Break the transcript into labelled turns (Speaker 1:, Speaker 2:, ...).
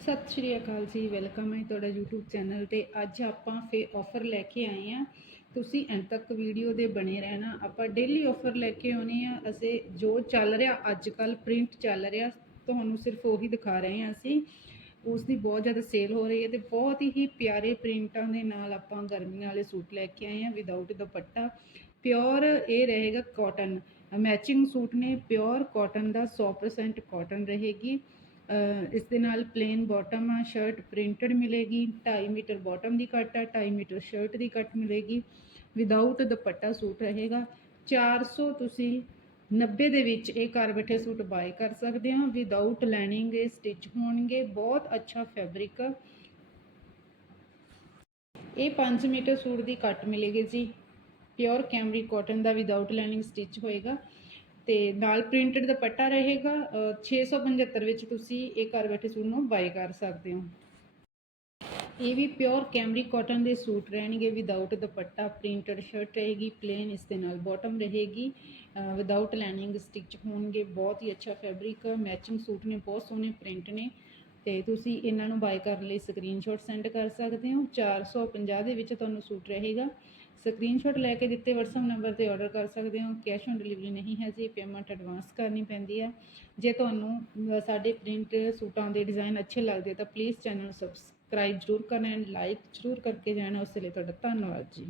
Speaker 1: ਸਤਿ ਸ਼੍ਰੀ ਅਕਾਲ ਜੀ, ਵੈਲਕਮ ਹੈ ਤੁਹਾਡਾ YouTube ਚੈਨਲ ਤੇ। ਅੱਜ ਆਪਾਂ ਫੇ ਆਫਰ ਲੈ ਕੇ ਆਏ ਆ ਤੁਸੀਂ ਐਂਡ ਤੱਕ ਵੀਡੀਓ ਦੇ ਬਣੇ ਰਹਿਣਾ। ਆਪਾਂ ਡੇਲੀ ਆਫਰ ਲੈ ਕੇ ਆਉਣੀ ਆ ਅਸੀਂ ਜੋ ਚੱਲ ਰਿਹਾ ਅੱਜ ਕੱਲ ਪ੍ਰਿੰਟ ਚੱਲ ਰਿਹਾ, ਤੁਹਾਨੂੰ ਸਿਰਫ ਉਹੀ ਦਿਖਾ ਰਹੇ ਹਾਂ ਅਸੀਂ। ਉਸ ਦੀ ਬਹੁਤ ਜ਼ਿਆਦਾ ਸੇਲ ਹੋ ਰਹੀ ਹੈ ਤੇ ਬਹੁਤ ਹੀ ਪਿਆਰੇ ਪ੍ਰਿੰਟਾਂ ਦੇ ਨਾਲ ਆਪਾਂ ਗਰਮੀਆਂ ਵਾਲੇ ਸੂਟ ਲੈ ਕੇ ਆਏ ਆ ਵਿਦਆਊਟ ਦੁਪੱਟਾ। ਪਿਓਰ ਇਹ ਰਹੇਗਾ ਕਾਟਨ ਮੈਚਿੰਗ ਸੂਟ ਨੇ ਪਿਓਰ ਕਾਟਨ ਦਾ 100% ਕਾਟਨ ਰਹੇਗੀ। ਇਸ ਦੇ ਨਾਲ ਪਲੇਨ ਬਾਟਮ ਆ ਸ਼ਰਟ ਪ੍ਰਿੰਟਡ ਮਿਲੇਗੀ 2.5 ਮੀਟਰ ਬਾਟਮ ਦੀ ਕੱਟ ਆ 2.5 ਮੀਟਰ ਸ਼ਰਟ ਦੀ ਕੱਟ ਮਿਲੇਗੀ। ਵਿਦਆਊਟ ਦੁਪੱਟਾ ਸੂਟ ਰਹੇਗਾ। 400 ਤੁਸੀਂ 90 ਦੇ ਵਿੱਚ ਇਹ ਘਰ ਬੈਠੇ ਸੂਟ ਬਾਏ ਕਰ ਸਕਦੇ ਹੋ। ਵਿਦਆਊਟ ਲੈਨਿੰਗ ਇਹ ਸਟਿਚ ਹੋਣਗੇ। ਬਹੁਤ ਅੱਛਾ ਫੈਬਰਿਕ ਇਹ 5 ਮੀਟਰ ਸੂਟ ਦੀ ਕੱਟ ਮਿਲੇਗੀ ਜੀ। ਪਿਓਰ ਕੈਮਰੀ ਕਾਟਨ ਦਾ ਵਿਦਆਊਟ ਲਾਈਨਿੰਗ ਸਟਿਚ ਹੋਏਗਾ। ਤੇ ਨਾਲ ਪ੍ਰਿੰਟਡ ਦੁਪੱਟਾ ਰਹੇਗਾ, ਅਹ 675 ਵਿੱਚ ਤੁਸੀਂ ਇਹ ਘਰ ਬੈਠੇ ਸੂਟ ਨੂੰ ਬਾਏ ਕਰ ਸਕਦੇ ਹੋ। ਇਹ ਵੀ ਪਿਓਰ ਕੈਮਰੀ ਕਾਟਨ ਦੇ ਸੂਟ ਰਹਿਣਗੇ ਵਿਦਆਊਟ ਦੁਪੱਟਾ ਪ੍ਰਿੰਟਡ ਸ਼ਰਟ ਰਹੇਗੀ ਪਲੇਨ ਇਸ ਦੇ ਨਾਲ ਬਾਟਮ ਰਹੇਗੀ। ਵਿਦਆਊਟ ਲਾਈਨਿੰਗ ਸਟਿਚ ਹੋਣਗੇ, ਬਹੁਤ ਹੀ ਅੱਛਾ ਫੈਬਰਿਕ ਮੈਚਿੰਗ ਸੂਟ ਨੇ, ਬਹੁਤ ਸੋਹਣੇ ਪ੍ਰਿੰਟ ਨੇ। ਤੇ ਤੁਸੀਂ ਇਹਨਾਂ ਨੂੰ ਬਾਏ ਕਰਨ ਲਈ ਸਕਰੀਨਸ਼ਾਟ ਸੈਂਡ ਕਰ ਸਕਦੇ ਹੋ। 450 ਦੇ ਵਿੱਚ ਤੁਹਾਨੂੰ ਸੂਟ ਰਹੇਗਾ। ਸਕਰੀਨਸ਼ਾਟ ਲੈ ਕੇ ਦਿੱਤੇ, WhatsApp ਨੰਬਰ ਤੇ ਆਰਡਰ ਕਰ ਸਕਦੇ ਹੋ। ਕੈਸ਼ ਔਨ ਡਿਲੀਵਰੀ ਨਹੀਂ ਹੈ ਜੀ ਪੇਮੈਂਟ ਐਡਵਾਂਸ ਕਰਨੀ ਪੈਂਦੀ ਹੈ। ਜੇ ਤੁਹਾਨੂੰ ਸਾਡੇ ਪ੍ਰਿੰਟ ਸੂਟਾਂ ਦੇ ਡਿਜ਼ਾਈਨ ਅੱਛੇ ਲੱਗਦੇ, ਤਾਂ ਪਲੀਜ਼ ਚੈਨਲ ਨੂੰ ਸਬਸਕ੍ਰਾਈਬ ਜ਼ਰੂਰ ਕਰਨਾ ਐਂਡ ਲਾਈਕ ਜ਼ਰੂਰ ਕਰਕੇ ਜਾਣਾ। ਉਸ ਲਈ ਤੁਹਾਡਾ ਧੰਨਵਾਦ ਜੀ।